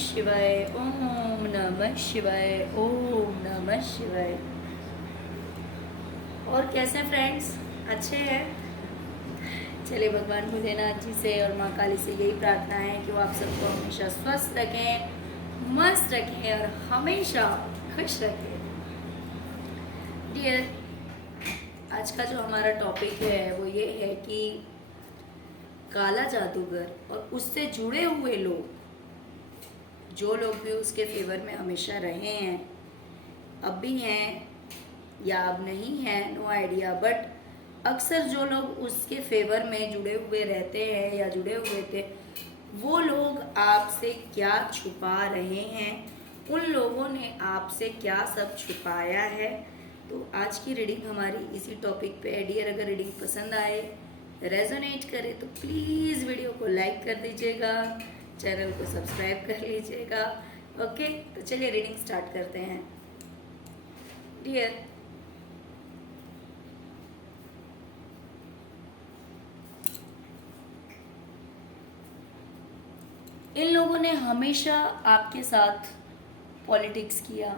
शिवाय, ओम नमः शिवाय, ओम नमः शिवाय। और कैसे हैं फ्रेंड्स? अच्छे हैं? चलिए भगवान भोलेनाथ जी से और माँ काली से यही प्रार्थना है कि वो आप सबको हमेशा स्वस्थ रखें, मस्त रखें और हमेशा खुश रखें। डियर, आज का जो हमारा टॉपिक है वो ये है कि काला जादूगर और उससे जुड़े हुए लोग, जो लोग भी उसके फेवर में हमेशा रहे हैं, अब भी हैं या अब नहीं हैं, नो आइडिया, बट अक्सर जो लोग उसके फेवर में जुड़े हुए रहते हैं या जुड़े हुए थे, वो लोग आपसे क्या छुपा रहे हैं, उन लोगों ने आपसे क्या सब छुपाया है। तो आज की रीडिंग हमारी इसी टॉपिक पे है। डियर, अगर रीडिंग पसंद आए, रेजोनेट करे तो प्लीज़ वीडियो को लाइक कर दीजिएगा, चैनल को सब्सक्राइब कर लीजिएगा। ओके, तो चलिए रीडिंग स्टार्ट करते हैं। डियर, इन लोगों ने हमेशा आपके साथ पॉलिटिक्स किया,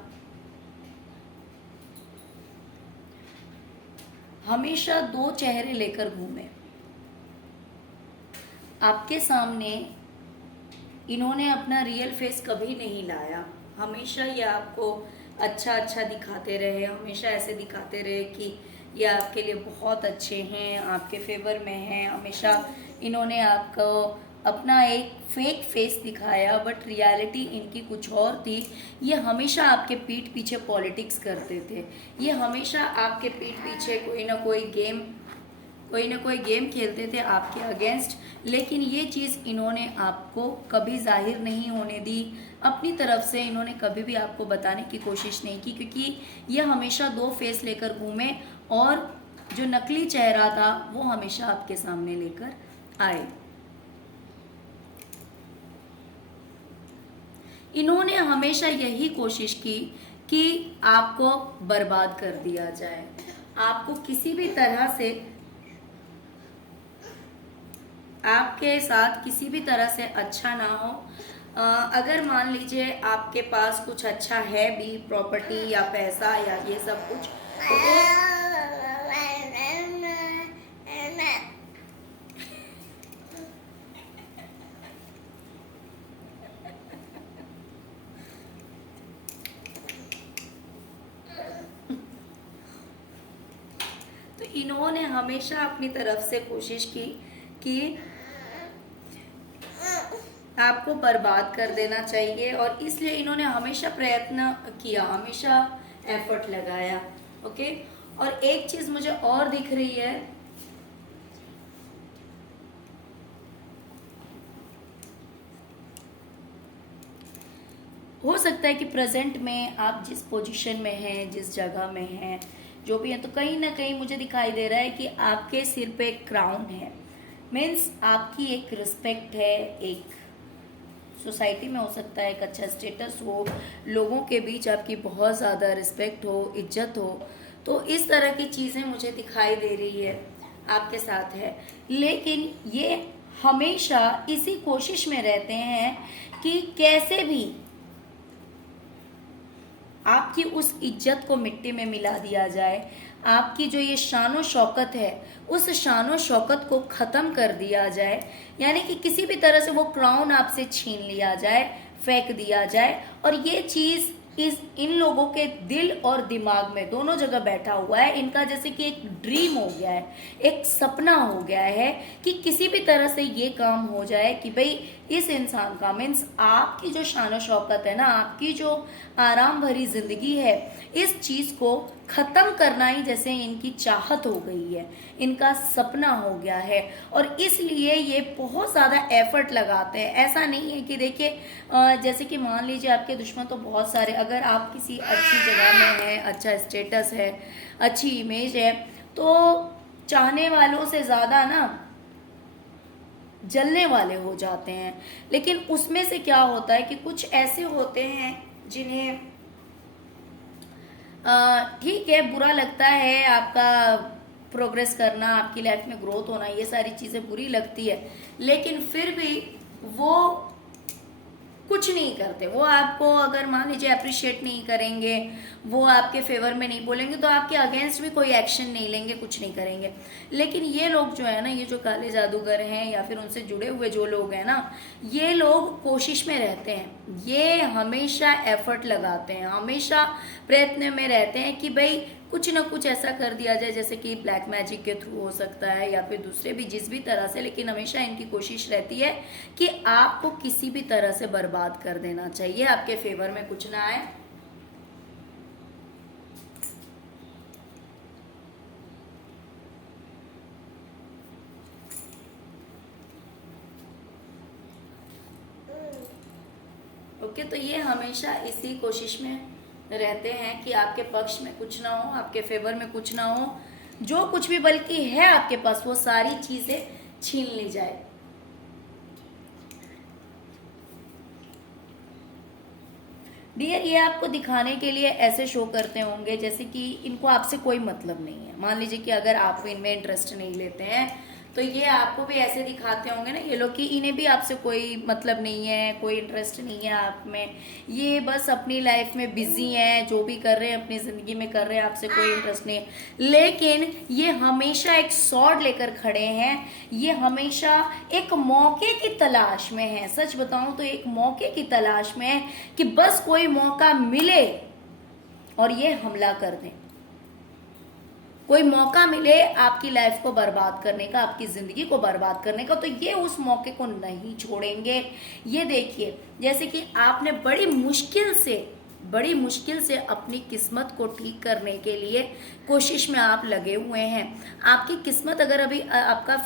हमेशा दो चेहरे लेकर घूमे। आपके सामने इन्होंने अपना रियल फेस कभी नहीं लाया। हमेशा ये आपको अच्छा अच्छा दिखाते रहे, हमेशा ऐसे दिखाते रहे कि ये आपके लिए बहुत अच्छे हैं, आपके फेवर में हैं। हमेशा इन्होंने आपको अपना एक फेक फेस दिखाया, बट रियलिटी इनकी कुछ और थी। ये हमेशा आपके पीठ पीछे पॉलिटिक्स करते थे। ये हमेशा आपके पीठ पीछे कोई ना कोई गेम खेलते थे आपके अगेंस्ट, लेकिन ये चीज़ इन्होंने आपको कभी जाहिर नहीं होने दी। अपनी तरफ से इन्होंने कभी भी आपको बताने की कोशिश नहीं की, क्योंकि ये हमेशा दो फेस लेकर घूमे और जो नकली चेहरा था वो हमेशा आपके सामने लेकर आए। इन्होंने हमेशा यही कोशिश की कि आपको बर्बाद कर दिया जाए, आपको किसी भी तरह से, आपके साथ किसी भी तरह से अच्छा ना हो। अगर मान लीजिए आपके पास कुछ अच्छा है भी, प्रॉपर्टी या पैसा या ये सब कुछ, तो इन्होंने हमेशा अपनी तरफ से कोशिश की कि आपको बर्बाद कर देना चाहिए, और इसलिए इन्होंने हमेशा प्रयत्न किया, हमेशा एफर्ट लगाया। ओके, और एक चीज मुझे और दिख रही है, हो सकता है कि प्रेजेंट में आप जिस पोजीशन में हैं, जिस जगह में हैं, जो भी है, तो कहीं ना कहीं मुझे दिखाई दे रहा है कि आपके सिर पे एक क्राउन है। मीन्स आपकी एक रिस्पेक्ट है, एक सोसाइटी में हो सकता है एक अच्छा स्टेटस हो, लोगों के बीच आपकी बहुत ज़्यादा रिस्पेक्ट हो, इज्जत हो। तो इस तरह की चीज़ें मुझे दिखाई दे रही है आपके साथ है। लेकिन ये हमेशा इसी कोशिश में रहते हैं कि कैसे भी आपकी उस इज्जत को मिट्टी में मिला दिया जाए, आपकी जो ये शानो शौकत है उस शानो शौकत को ख़त्म कर दिया जाए, यानी कि किसी भी तरह से वो क्राउन आपसे छीन लिया जाए, फेंक दिया जाए। और ये चीज़ इन लोगों के दिल और दिमाग में दोनों जगह बैठा हुआ है। इनका जैसे कि एक ड्रीम हो गया है, एक सपना हो गया है कि किसी भी तरह से ये काम हो जाए कि भाई इस इंसान का, मीन्स आपकी जो शान शौकत है ना, आपकी जो आराम भरी जिंदगी है, इस चीज़ को ख़त्म करना ही जैसे इनकी चाहत हो गई है, इनका सपना हो गया है। और इसलिए ये बहुत ज़्यादा एफर्ट लगाते हैं। ऐसा नहीं है कि देखिए, जैसे कि मान लीजिए आपके दुश्मन तो बहुत सारे, अगर आप किसी अच्छी जगह में हैं, अच्छा स्टेटस है, अच्छी इमेज है, तो चाहने वालों से ज़्यादा ना जलने वाले हो जाते हैं। लेकिन उसमें से क्या होता है कि कुछ ऐसे होते हैं जिन्हें ठीक है, बुरा लगता है आपका प्रोग्रेस करना, आपकी लाइफ में ग्रोथ होना, ये सारी चीज़ें बुरी लगती है, लेकिन फिर भी वो कुछ कुछ नहीं करते। वो आपको अगर मान लीजिए अप्रिशिएट नहीं करेंगे, वो आपके फेवर में नहीं बोलेंगे, तो आपके अगेंस्ट भी कोई एक्शन नहीं लेंगे, कुछ नहीं करेंगे। लेकिन ये लोग जो है ना, ये जो काले जादूगर हैं या फिर उनसे जुड़े हुए जो लोग हैं ना, ये लोग कोशिश में रहते हैं, ये हमेशा एफर्ट लगाते हैं, हमेशा प्रयत्न में रहते हैं कि भाई कुछ ना कुछ ऐसा कर दिया जाए, जैसे कि ब्लैक मैजिक के थ्रू हो सकता है या फिर दूसरे भी जिस भी तरह से, लेकिन हमेशा इनकी कोशिश रहती है कि आपको किसी भी तरह से बर्बाद कर देना चाहिए, आपके फेवर में कुछ ना आए। ओके, तो ये हमेशा इसी कोशिश में रहते हैं कि आपके पक्ष में कुछ ना हो, आपके फेवर में कुछ ना हो, जो कुछ भी बल्कि है आपके पास वो सारी चीजें छीन ली जाए। डियर, ये आपको दिखाने के लिए ऐसे शो करते होंगे जैसे कि इनको आपसे कोई मतलब नहीं है। मान लीजिए कि अगर आप इनमें इंटरेस्ट नहीं लेते हैं तो ये आपको भी ऐसे दिखाते होंगे ना ये लोग कि इन्हें भी आपसे कोई मतलब नहीं है, कोई इंटरेस्ट नहीं है आप में, ये बस अपनी लाइफ में बिजी हैं, जो भी कर रहे हैं अपनी जिंदगी में कर रहे हैं, आपसे कोई इंटरेस्ट नहीं है। लेकिन ये हमेशा एक सॉर्ड लेकर खड़े हैं, ये हमेशा एक मौके की तलाश में है। सच बताऊं तो एक मौके की तलाश में है कि बस कोई मौका मिले और ये हमला कर दें, कोई मौका मिले आपकी लाइफ को बर्बाद करने का, आपकी जिंदगी को बर्बाद करने का, तो ये उस मौके को नहीं छोड़ेंगे। ये देखिए, जैसे कि आपने बड़ी मुश्किल से अपनी किस्मत को ठीक करने के लिए कोशिश में आप लगे हुए हैं। आपकी किस्मत अगर अभी आपके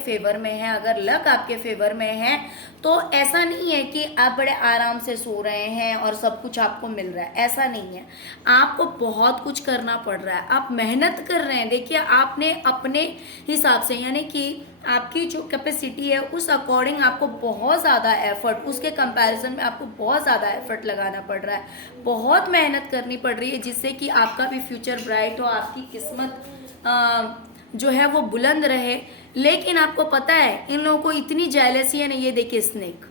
फेवर में है, अगर लक आपके फेवर में है, तो ऐसा नहीं है कि आप बड़े आराम से सो रहे हैं और सब कुछ आपको मिल रहा है, ऐसा नहीं है। आपको बहुत कुछ करना पड़ रहा है, आप मेहनत कर रहे हैं। देखिए, आपने अपने हिसाब से, यानी कि आपकी जो कैपेसिटी है उस अकॉर्डिंग आपको बहुत ज़्यादा एफर्ट, उसके कंपैरिजन में आपको बहुत ज़्यादा एफर्ट लगाना पड़ रहा है, बहुत मेहनत करनी पड़ रही है, जिससे कि आपका भी फ्यूचर ब्राइट हो, आपकी किस्मत जो है वो बुलंद रहे। लेकिन आपको पता है इन लोगों को इतनी जेलसी है ना, ये देखिए स्नेक,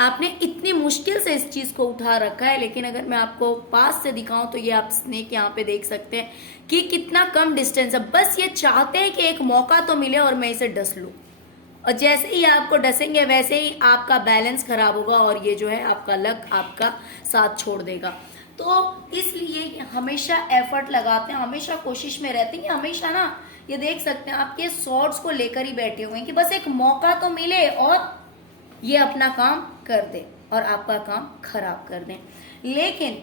आपने इतनी मुश्किल से इस चीज को उठा रखा है, लेकिन अगर मैं आपको पास से दिखाऊं तो ये आप स्नेक यहाँ पे देख सकते हैं कि कितना कम डिस्टेंस है। बस ये चाहते हैं कि एक मौका तो मिले और मैं इसे डस लूं, और जैसे ही आपको डसेंगे वैसे ही आपका बैलेंस खराब होगा और ये जो है आपका लक आपका साथ छोड़ देगा। तो इसलिए हमेशा एफर्ट लगाते हैं, हमेशा कोशिश में रहते हैं, हमेशा ना ये देख सकते हैं आपके सॉर्ट्स को लेकर ही बैठे हुए हैं कि बस एक मौका तो मिले और ये अपना काम कर दे और आपका काम खराब कर दें। लेकिन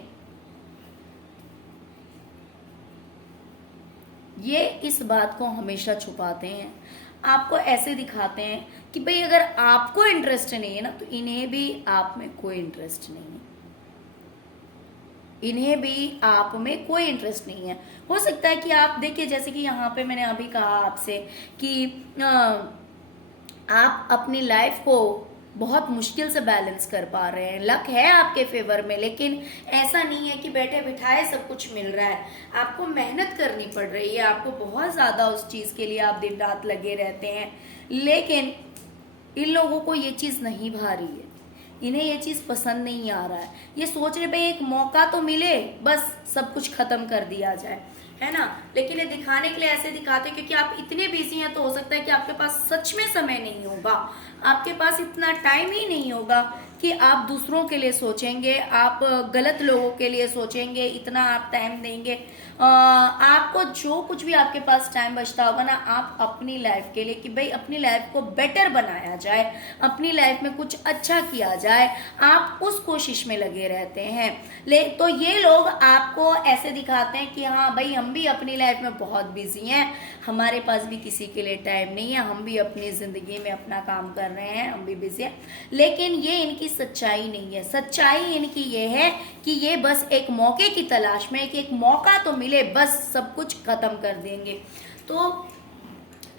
ये इस बात को हमेशा छुपाते हैं, आपको ऐसे दिखाते हैं कि भाई अगर आपको इंटरेस्ट नहीं है ना, तो इन्हें भी आप में कोई इंटरेस्ट नहीं है, इन्हें भी आप में कोई इंटरेस्ट नहीं है। हो सकता है कि आप देखिए, जैसे कि यहाँ पे मैंने अभी कहा आपसे कि आप अपनी लाइफ को बहुत मुश्किल से बैलेंस कर पा रहे हैं, लक है आपके फेवर में, लेकिन ऐसा नहीं है कि बैठे बिठाए सब कुछ मिल रहा है, आपको मेहनत करनी पड़ रही है, आपको बहुत ज़्यादा उस चीज़ के लिए आप दिन रात लगे रहते हैं। लेकिन इन लोगों को ये चीज़ नहीं भा रही है, इन्हें ये चीज़ पसंद नहीं आ रहा है, ये सोच रहे भाई एक मौका तो मिले, बस सब कुछ खत्म कर दिया जाए, है ना। लेकिन ये दिखाने के लिए ऐसे दिखाते हैं क्योंकि आप इतने बिजी हैं, तो हो सकता है कि आपके पास सच में समय नहीं होगा, आपके पास इतना टाइम ही नहीं होगा कि आप दूसरों के लिए सोचेंगे, आप गलत लोगों के लिए सोचेंगे, इतना आप टाइम देंगे। आपको जो कुछ भी आपके पास टाइम बचता होगा ना, आप अपनी लाइफ के लिए कि भाई अपनी लाइफ को बेटर बनाया जाए, अपनी लाइफ में कुछ अच्छा किया जाए, आप उस कोशिश में लगे रहते हैं। तो ये लोग आपको ऐसे दिखाते हैं कि हाँ भाई हम भी अपनी लाइफ में बहुत बिजी हैं, हमारे पास भी किसी के लिए टाइम नहीं है, हम भी अपनी जिंदगी में अपना काम कर रहे हैं, हम भी बिजी हैं। लेकिन ये इनकी सच्चाई नहीं है, सच्चाई इनकी ये है कि ये बस एक मौके की तलाश में, कि एक मौका तो मिले, बस सब कुछ खत्म कर देंगे। तो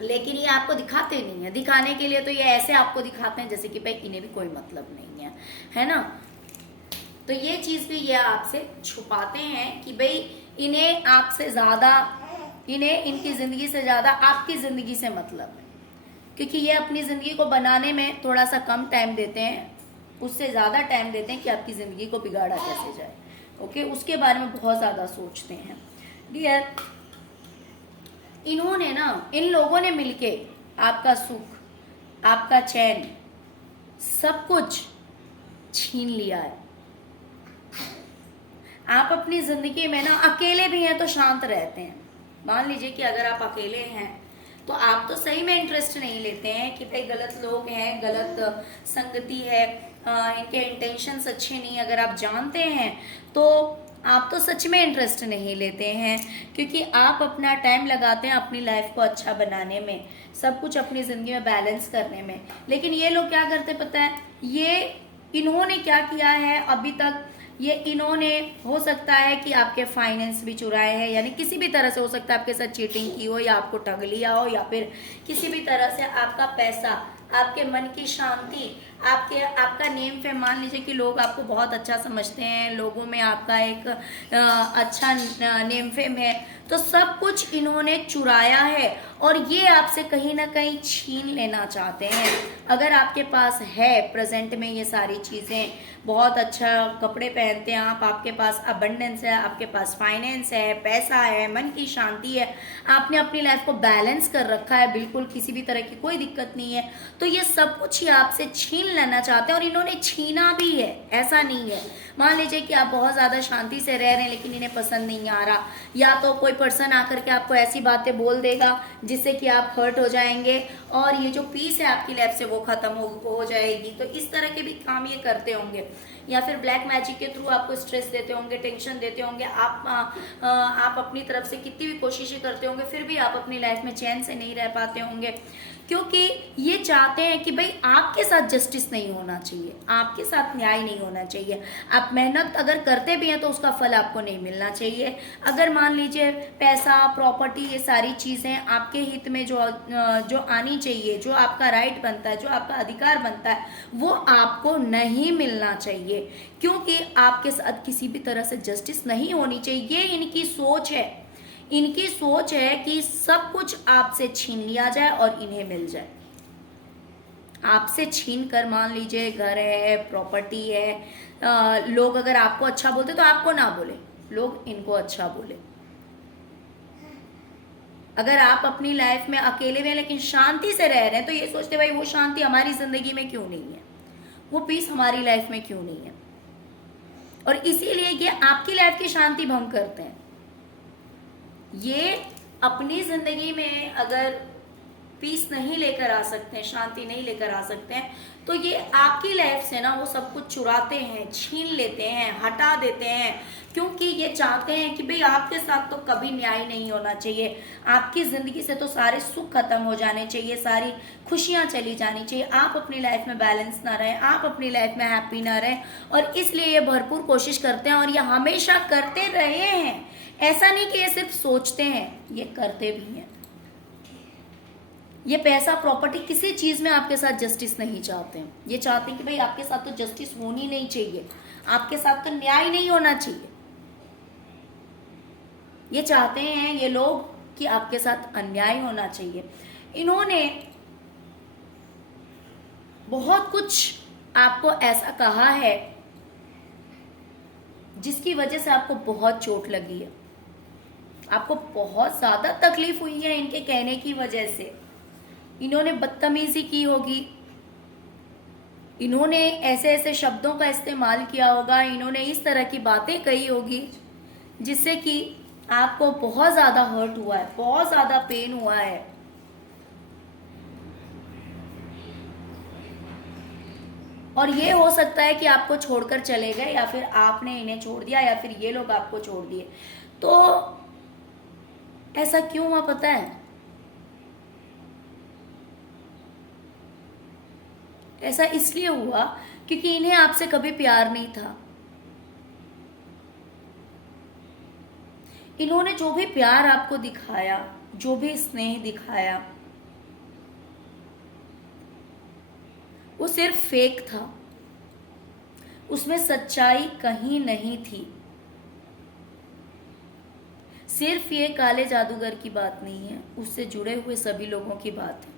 लेकिन ये आपको दिखाते नहीं है, दिखाने के लिए तो ये ऐसे आपको दिखाते हैं जैसे कि भाई इन्हें भी कोई मतलब नहीं है ना। तो ये चीज भी ये आपसे छुपाते हैं कि भाई इन्हें आपसे ज्यादा, इन्हें इनकी जिंदगी से ज्यादा आपकी जिंदगी से मतलब है, क्योंकि ये अपनी जिंदगी को बनाने में थोड़ा सा कम टाइम देते हैं उससे ज़्यादा टाइम देते हैं कि आपकी ज़िंदगी को बिगाड़ा कैसे जाए। ओके, उसके बारे में बहुत ज़्यादा सोचते हैं। डियर, इन्होंने ना, इन लोगों ने मिलके आपका सुख, आपका चैन, सब कुछ छीन लिया है। आप अपनी जिंदगी में ना अकेले भी हैं तो शांत रहते हैं। मान लीजिए कि अगर आप अकेले हैं तो आप तो सही में इंटरेस्ट नहीं लेते हैं कि भाई गलत लोग हैं, गलत संगति है, इनके इंटेंशंस अच्छे नहीं, अगर आप जानते हैं तो आप तो सच में इंटरेस्ट नहीं लेते हैं, क्योंकि आप अपना टाइम लगाते हैं अपनी लाइफ को अच्छा बनाने में, सब कुछ अपनी ज़िंदगी में बैलेंस करने में। लेकिन ये लोग क्या करते पता है, ये इन्होंने क्या किया है अभी तक, ये इन्होंने हो सकता है कि आपके फाइनेंस भी चुराए हैं, यानी किसी भी तरह से हो सकता है आपके साथ चीटिंग की हो, या आपको ठग लिया हो, या फिर किसी भी तरह से आपका पैसा, आपके मन की शांति, आपका नेम फेम, मान लीजिए कि लोग आपको बहुत अच्छा समझते हैं, लोगों में आपका एक अच्छा नेम फेम है, तो सब कुछ इन्होंने चुराया है और ये आपसे कहीं ना कहीं छीन लेना चाहते हैं। अगर आपके पास है प्रेजेंट में ये सारी चीज़ें, बहुत अच्छा कपड़े पहनते हैं आप, आपके पास अबंडेंस है, आपके पास फाइनेंस है, पैसा है, मन की शांति है, आपने अपनी लाइफ को बैलेंस कर रखा है, बिल्कुल किसी भी तरह की कोई दिक्कत नहीं है, तो ये सब कुछ ही आपसे छीन लेना चाहते हैं। और इन्होंने छीना भी है, ऐसा नहीं है। मान लीजिए कि आप बहुत ज़्यादा शांति से रह रहे हैं लेकिन इन्हें पसंद नहीं आ रहा, या तो कोई पर्सन आकर के आपको ऐसी बातें बोल देगा जिससे कि आप हर्ट हो जाएंगे और ये जो पीस है आपकी लाइफ से वो खत्म हो जाएगी। तो इस तरह के भी काम ये करते होंगे, या फिर ब्लैक मैजिक के थ्रू आपको स्ट्रेस देते होंगे, टेंशन देते होंगे। आप अपनी तरफ से कितनी भी कोशिशें करते होंगे फिर भी आप अपनी लाइफ में चैन से नहीं रह पाते होंगे, क्योंकि ये चाहते हैं कि भाई आपके साथ जस्टिस नहीं होना चाहिए, आपके साथ न्याय नहीं होना चाहिए। आप मेहनत अगर करते भी हैं तो उसका फल आपको नहीं मिलना चाहिए। अगर मान लीजिए पैसा, प्रॉपर्टी, ये सारी चीज़ें आपके हित में जो आनी चाहिए, जो आपका राइट बनता है, जो आपका अधिकार बनता है, वो आपको नहीं मिलना चाहिए, क्योंकि आपके साथ किसी भी तरह से जस्टिस नहीं होनी चाहिए। ये इनकी सोच है, इनकी सोच है कि सब कुछ आपसे छीन लिया जाए और इन्हें मिल जाए। आपसे छीन कर, मान लीजिए घर है, प्रॉपर्टी है, लोग अगर आपको अच्छा बोलते तो आपको ना बोले, लोग इनको अच्छा बोले। अगर आप अपनी लाइफ में अकेले में लेकिन शांति से रह रहे हैं तो ये सोचते भाई वो शांति हमारी जिंदगी में क्यों नहीं है, वो पीस हमारी लाइफ में क्यों नहीं है, और इसीलिए ये आपकी लाइफ की शांति भंग करते हैं। ये अपनी जिंदगी में अगर पीस नहीं लेकर आ सकते हैं, शांति नहीं लेकर आ सकते हैं, तो ये आपकी लाइफ से ना वो सब कुछ चुराते हैं, छीन लेते हैं, हटा देते हैं, क्योंकि ये चाहते हैं कि भाई आपके साथ तो कभी न्याय नहीं होना चाहिए, आपकी जिंदगी से तो सारे सुख खत्म हो जाने चाहिए, सारी खुशियां चली जानी चाहिए, आप अपनी लाइफ में बैलेंस ना रहें, आप अपनी लाइफ में हैप्पी ना रहें। और इसलिए ये भरपूर कोशिश करते हैं और ये हमेशा करते रहे हैं। ऐसा नहीं कि ये सिर्फ सोचते हैं, ये करते भी हैं। ये पैसा, प्रॉपर्टी, किसी चीज में आपके साथ जस्टिस नहीं चाहते हैं। ये चाहते हैं कि भाई आपके साथ तो जस्टिस होनी नहीं चाहिए, आपके साथ तो न्याय नहीं होना चाहिए। ये चाहते हैं ये लोग कि आपके साथ अन्याय होना चाहिए। इन्होंने बहुत कुछ आपको ऐसा कहा है जिसकी वजह से आपको बहुत चोट लगी है, आपको बहुत ज्यादा तकलीफ हुई है इनके कहने की वजह से। इन्होंने बदतमीजी की होगी, इन्होंने ऐसे ऐसे शब्दों का इस्तेमाल किया होगा, इन्होंने इस तरह की बातें कही होगी जिससे कि आपको बहुत ज्यादा हर्ट हुआ है, बहुत ज्यादा पेन हुआ है। और ये हो सकता है कि आपको छोड़कर चले गए, या फिर आपने इन्हें छोड़ दिया, या फिर ये लोग आपको छोड़ दिए। तो ऐसा क्यों हुआ पता है? ऐसा इसलिए हुआ क्योंकि इन्हें आपसे कभी प्यार नहीं था। इन्होंने जो भी प्यार आपको दिखाया, जो भी स्नेह दिखाया, वो सिर्फ फेक था, उसमें सच्चाई कहीं नहीं थी। सिर्फ ये काले जादूगर की बात नहीं है, उससे जुड़े हुए सभी लोगों की बात है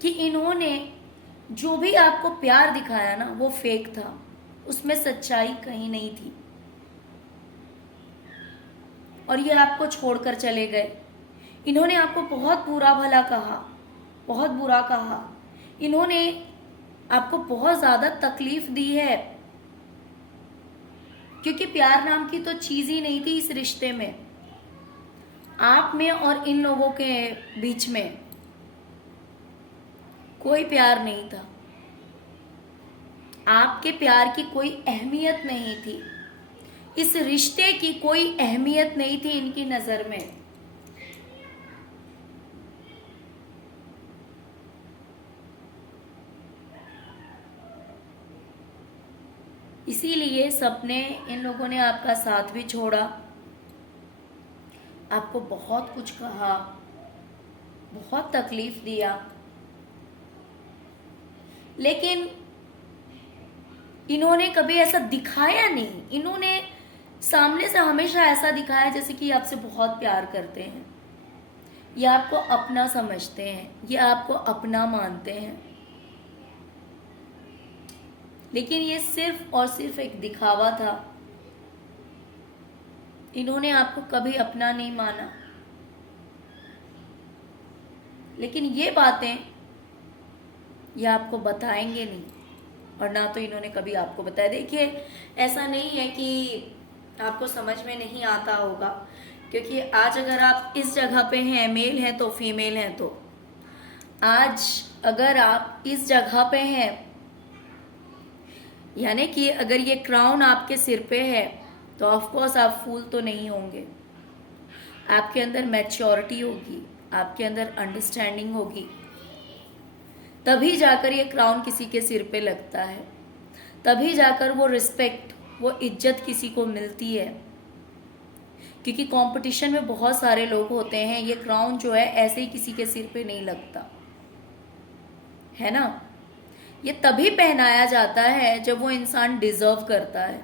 कि इन्होंने जो भी आपको प्यार दिखाया ना वो फेक था, उसमें सच्चाई कहीं नहीं थी, और ये आपको छोड़कर चले गए। इन्होंने आपको बहुत बुरा भला कहा, बहुत बुरा कहा, इन्होंने आपको बहुत ज़्यादा तकलीफ दी है, क्योंकि प्यार नाम की तो चीज़ ही नहीं थी इस रिश्ते में। आप में और इन लोगों के बीच में कोई प्यार नहीं था, आपके प्यार की कोई अहमियत नहीं थी, इस रिश्ते की कोई अहमियत नहीं थी इनकी नज़र में। इसीलिए सपने इन लोगों ने आपका साथ भी छोड़ा, आपको बहुत कुछ कहा, बहुत तकलीफ दिया, लेकिन इन्होंने कभी ऐसा दिखाया नहीं। इन्होंने सामने से हमेशा ऐसा दिखाया जैसे कि आपसे बहुत प्यार करते हैं, ये आपको अपना समझते हैं, ये आपको अपना मानते हैं, लेकिन ये सिर्फ और सिर्फ एक दिखावा था। इन्होंने आपको कभी अपना नहीं माना, लेकिन ये बातें ये आपको बताएंगे नहीं, और ना तो इन्होंने कभी आपको बताया। देखिए, ऐसा नहीं है कि आपको समझ में नहीं आता होगा, क्योंकि आज अगर आप इस जगह पे हैं, मेल हैं तो फीमेल हैं, तो आज अगर आप इस जगह पे हैं, यानी कि अगर ये क्राउन आपके सिर पे है, तो ऑफ कोर्स आप फूल तो नहीं होंगे, आपके अंदर मैच्योरिटी होगी, आपके अंदर अंडरस्टैंडिंग होगी, तभी जाकर ये क्राउन किसी के सिर पे लगता है, तभी जाकर वो रिस्पेक्ट, वो इज्जत किसी को मिलती है। क्योंकि कंपटीशन में बहुत सारे लोग होते हैं, ये क्राउन जो है ऐसे ही किसी के सिर पे नहीं लगता है ना। ये तभी पहनाया जाता है जब वो इंसान डिजर्व करता है,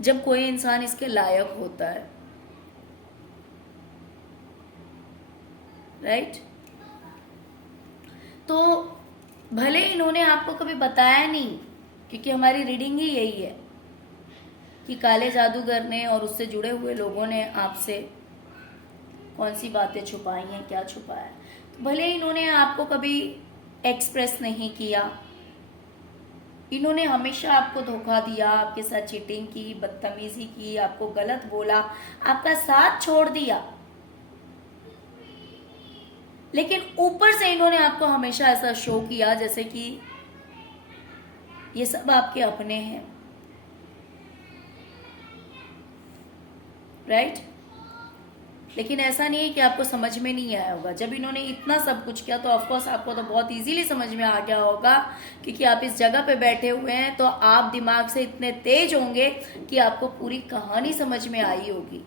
जब कोई इंसान इसके लायक होता है, राइट। तो भले इन्होंने आपको कभी बताया नहीं, क्योंकि हमारी रीडिंग ही यही है कि काले जादूगर ने और उससे जुड़े हुए लोगों ने आपसे कौन सी बातें छुपाई हैं, क्या छुपाया है। तो भले इन्होंने आपको कभी एक्सप्रेस नहीं किया, इन्होंने हमेशा आपको धोखा दिया, आपके साथ चीटिंग की, बदतमीजी की, आपको गलत बोला, आपका साथ छोड़ दिया, लेकिन ऊपर से इन्होंने आपको हमेशा ऐसा शो किया जैसे कि ये सब आपके अपने हैं, राइट। लेकिन ऐसा नहीं है कि आपको समझ में नहीं आया होगा। जब इन्होंने इतना सब कुछ किया तो ऑफकोर्स आपको तो बहुत इजीली समझ में आ गया होगा, क्योंकि आप इस जगह पे बैठे हुए हैं, तो आप दिमाग से इतने तेज होंगे कि आपको पूरी कहानी समझ में आई होगी,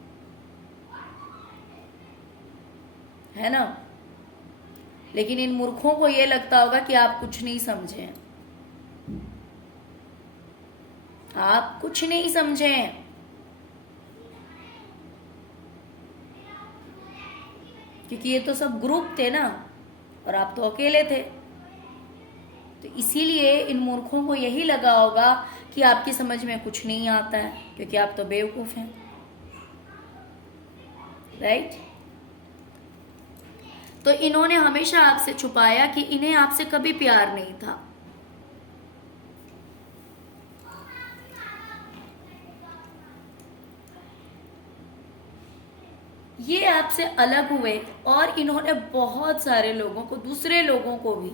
है ना। लेकिन इन मूर्खों को ये लगता होगा कि आप कुछ नहीं समझे, आप कुछ नहीं समझे, क्योंकि ये तो सब ग्रुप थे ना, और आप तो अकेले थे। तो इसीलिए इन मूर्खों को यही लगा होगा कि आपकी समझ में कुछ नहीं आता है, क्योंकि आप तो बेवकूफ हैं, राइट। तो इन्होंने हमेशा आपसे छुपाया कि इन्हें आपसे कभी प्यार नहीं था। ये आपसे अलग हुए, और इन्होंने बहुत सारे लोगों को, दूसरे लोगों को भी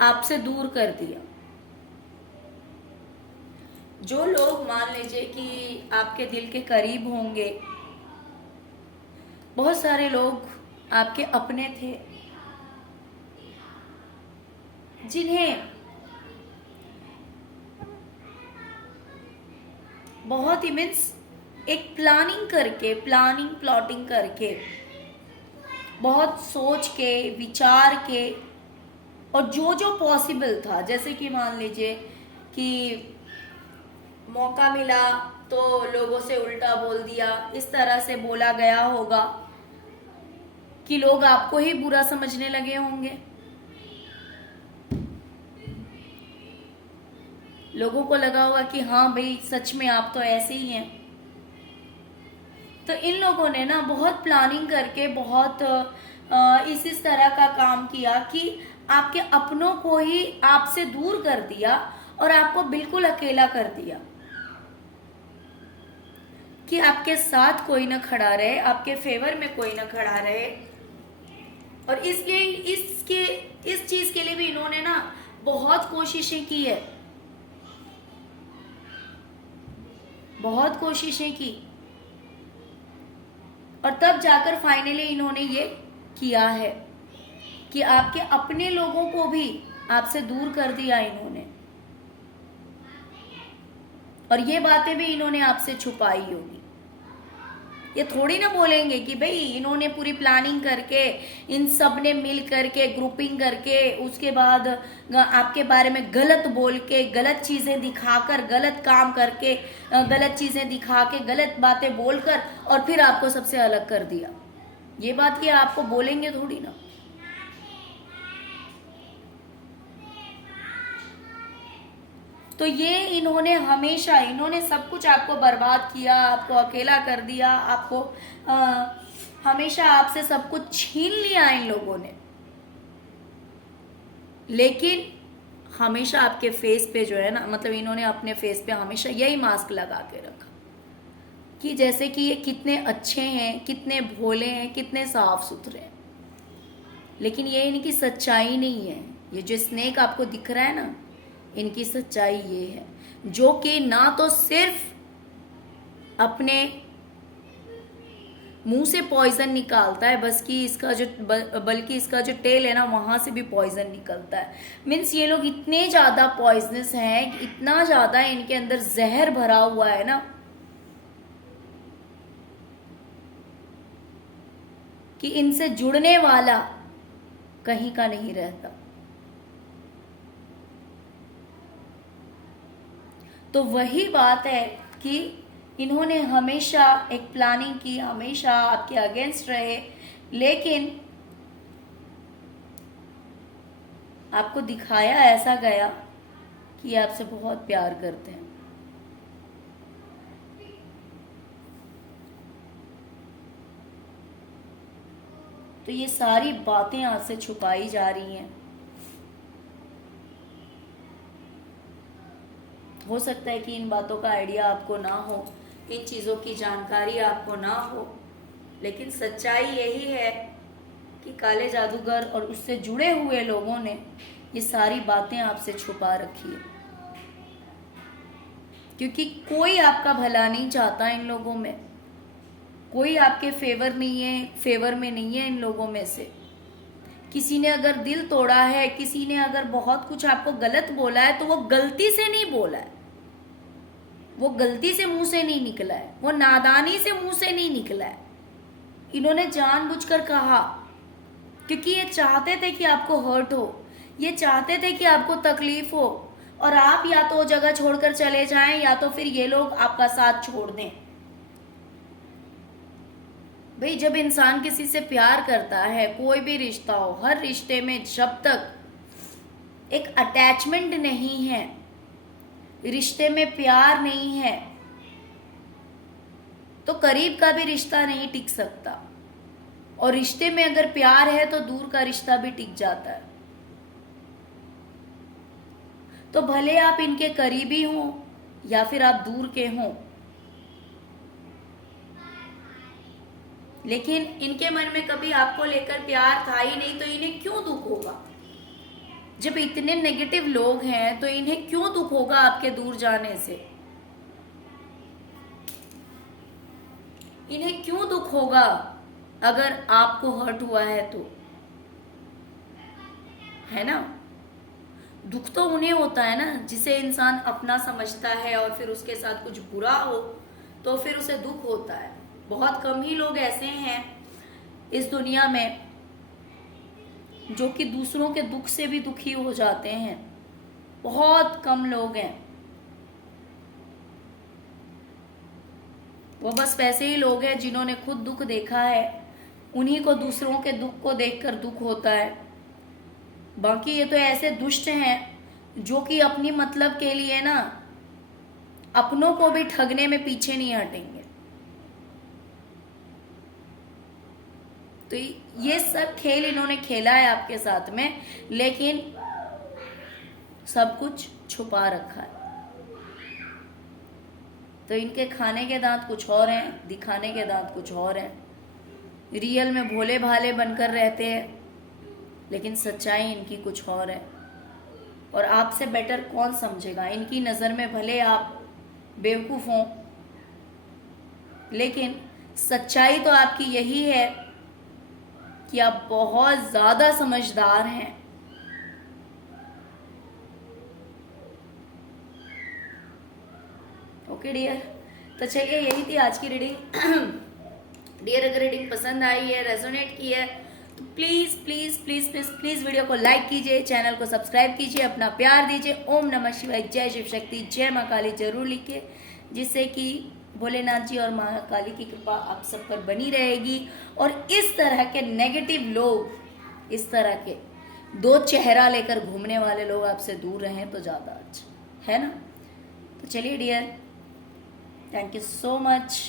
आपसे दूर कर दिया। जो लोग मान लीजिए कि आपके दिल के करीब होंगे, बहुत सारे लोग आपके अपने थे, जिन्हें बहुत ही मीन्स एक प्लॉटिंग करके, बहुत सोच के, विचार के, और जो जो पॉसिबल था, जैसे कि मान लीजिए कि मौका मिला तो लोगों से उल्टा बोल दिया, इस तरह से बोला गया होगा कि लोग आपको ही बुरा समझने लगे होंगे, लोगों को लगा होगा कि हाँ भाई सच में आप तो ऐसे ही हैं। तो इन लोगों ने ना बहुत प्लानिंग करके बहुत इस तरह का काम किया कि आपके अपनों को ही आपसे दूर कर दिया और आपको बिल्कुल अकेला कर दिया, कि आपके साथ कोई ना खड़ा रहे, आपके फेवर में कोई ना खड़ा रहे। और इसलिए इस चीज के लिए भी इन्होंने ना बहुत कोशिशें की है, बहुत कोशिशें की, और तब जाकर फाइनली इन्होंने ये किया है कि आपके अपने लोगों को भी आपसे दूर कर दिया इन्होंने। और ये बातें भी इन्होंने आपसे छुपाई होगी। ये थोड़ी ना बोलेंगे कि भाई इन्होंने पूरी प्लानिंग करके, इन सब ने मिल करके, ग्रुपिंग करके, उसके बाद आपके बारे में गलत बोल के, गलत चीजें दिखाकर, गलत काम करके, गलत चीजें दिखा के, गलत बातें बोलकर और फिर आपको सबसे अलग कर दिया। ये बात ये आपको बोलेंगे थोड़ी ना। तो ये इन्होंने हमेशा, इन्होंने सब कुछ आपको बर्बाद किया, आपको अकेला कर दिया, आपको हमेशा आपसे सब कुछ छीन लिया इन लोगों ने। लेकिन हमेशा आपके फेस पे जो है ना, मतलब इन्होंने अपने फेस पे हमेशा यही मास्क लगा के रखा कि जैसे कि ये कितने अच्छे हैं, कितने भोले हैं, कितने साफ सुथरे हैं। लेकिन ये इनकी सच्चाई नहीं है। ये जो स्नेक आपको दिख रहा है ना, इनकी सच्चाई ये है, जो कि ना तो सिर्फ अपने मुंह से पॉइजन निकालता है, बल्कि इसका जो टेल है ना, वहां से भी पॉइजन निकलता है। मीन्स ये लोग इतने ज्यादा पॉइजनस हैं, इतना ज्यादा इनके अंदर जहर भरा हुआ है ना, कि इनसे जुड़ने वाला कहीं का नहीं रहता। तो वही बात है कि इन्होंने हमेशा एक प्लानिंग की, हमेशा आपके अगेंस्ट रहे, लेकिन आपको दिखाया ऐसा गया कि आपसे बहुत प्यार करते हैं। तो ये सारी बातें आपसे छुपाई जा रही हैं। हो सकता है कि इन बातों का आइडिया आपको ना हो, इन चीज़ों की जानकारी आपको ना हो, लेकिन सच्चाई यही है कि काले जादूगर और उससे जुड़े हुए लोगों ने ये सारी बातें आपसे छुपा रखी है, क्योंकि कोई आपका भला नहीं चाहता इन लोगों में। कोई आपके फेवर में नहीं है इन लोगों में से। किसी ने अगर दिल तोड़ा है, किसी ने अगर बहुत कुछ आपको गलत बोला है, तो वो गलती से नहीं बोला है, वो गलती से मुंह से नहीं निकला है, वो नादानी से मुंह से नहीं निकला है। इन्होंने जानबूझकर कहा, क्योंकि ये चाहते थे कि आपको हर्ट हो, ये चाहते थे कि आपको तकलीफ हो, और आप या तो जगह छोड़कर चले जाएं, या तो फिर ये लोग आपका साथ छोड़ दें। भाई जब इंसान किसी से प्यार करता है, कोई भी रिश्ता हो, हर रिश्ते में जब तक एक अटैचमेंट नहीं है, रिश्ते में प्यार नहीं है, तो करीब का भी रिश्ता नहीं टिक सकता। और रिश्ते में अगर प्यार है तो दूर का रिश्ता भी टिक जाता है। तो भले आप इनके करीबी हों या फिर आप दूर के हों, लेकिन इनके मन में कभी आपको लेकर प्यार था ही नहीं, तो इन्हें क्यों दुख होगा? जब इतने नेगेटिव लोग हैं तो इन्हें क्यों दुख होगा आपके दूर जाने से? इन्हें क्यों दुख होगा अगर आपको हर्ट हुआ है तो? है ना? दुख तो उन्हें होता है ना जिसे इंसान अपना समझता है, और फिर उसके साथ कुछ बुरा हो तो फिर उसे दुख होता है। बहुत कम ही लोग ऐसे हैं इस दुनिया में जो कि दूसरों के दुख से भी दुखी हो जाते हैं। बहुत कम लोग हैं। वो बस वैसे ही लोग हैं जिन्होंने खुद दुख देखा है, उन्हीं को दूसरों के दुख को देखकर दुख होता है। बाकी ये तो ऐसे दुष्ट हैं जो कि अपनी मतलब के लिए ना अपनों को भी ठगने में पीछे नहीं हटेंगे। तो ये सब खेल इन्होंने खेला है आपके साथ में, लेकिन सब कुछ छुपा रखा है। तो इनके खाने के दांत कुछ और हैं, दिखाने के दांत कुछ और हैं। रियल में भोले भाले बनकर रहते हैं, लेकिन सच्चाई इनकी कुछ और है। और आपसे बेटर कौन समझेगा? इनकी नज़र में भले आप बेवकूफ़ हों, लेकिन सच्चाई तो आपकी यही है कि आप बहुत ज़्यादा समझदार हैं। ओके डियर, तो चलिए यही थी आज की रीडिंग। डियर, अगर रीडिंग पसंद आई है, रेजोनेट की है, तो please please please please please video को लाइक कीजिए, चैनल को सब्सक्राइब कीजिए, अपना प्यार दीजिए। ओम नमः शिवाय, जय शिव शक्ति, जय माँ काली जरूर लिखिए, जिससे कि भोलेनाथ जी और माँ काली की कृपा आप सब पर बनी रहेगी। और इस तरह के नेगेटिव लोग, इस तरह के दो चेहरा लेकर घूमने वाले लोग आपसे दूर रहें तो ज़्यादा अच्छा है ना। तो चलिए dear, thank you so much.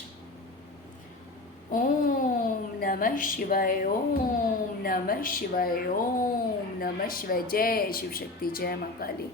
ओम नमः शिवाय, ओम नमः शिवाय, ओम नमः शिवाय, जय शिव शक्ति, जय माँ काली।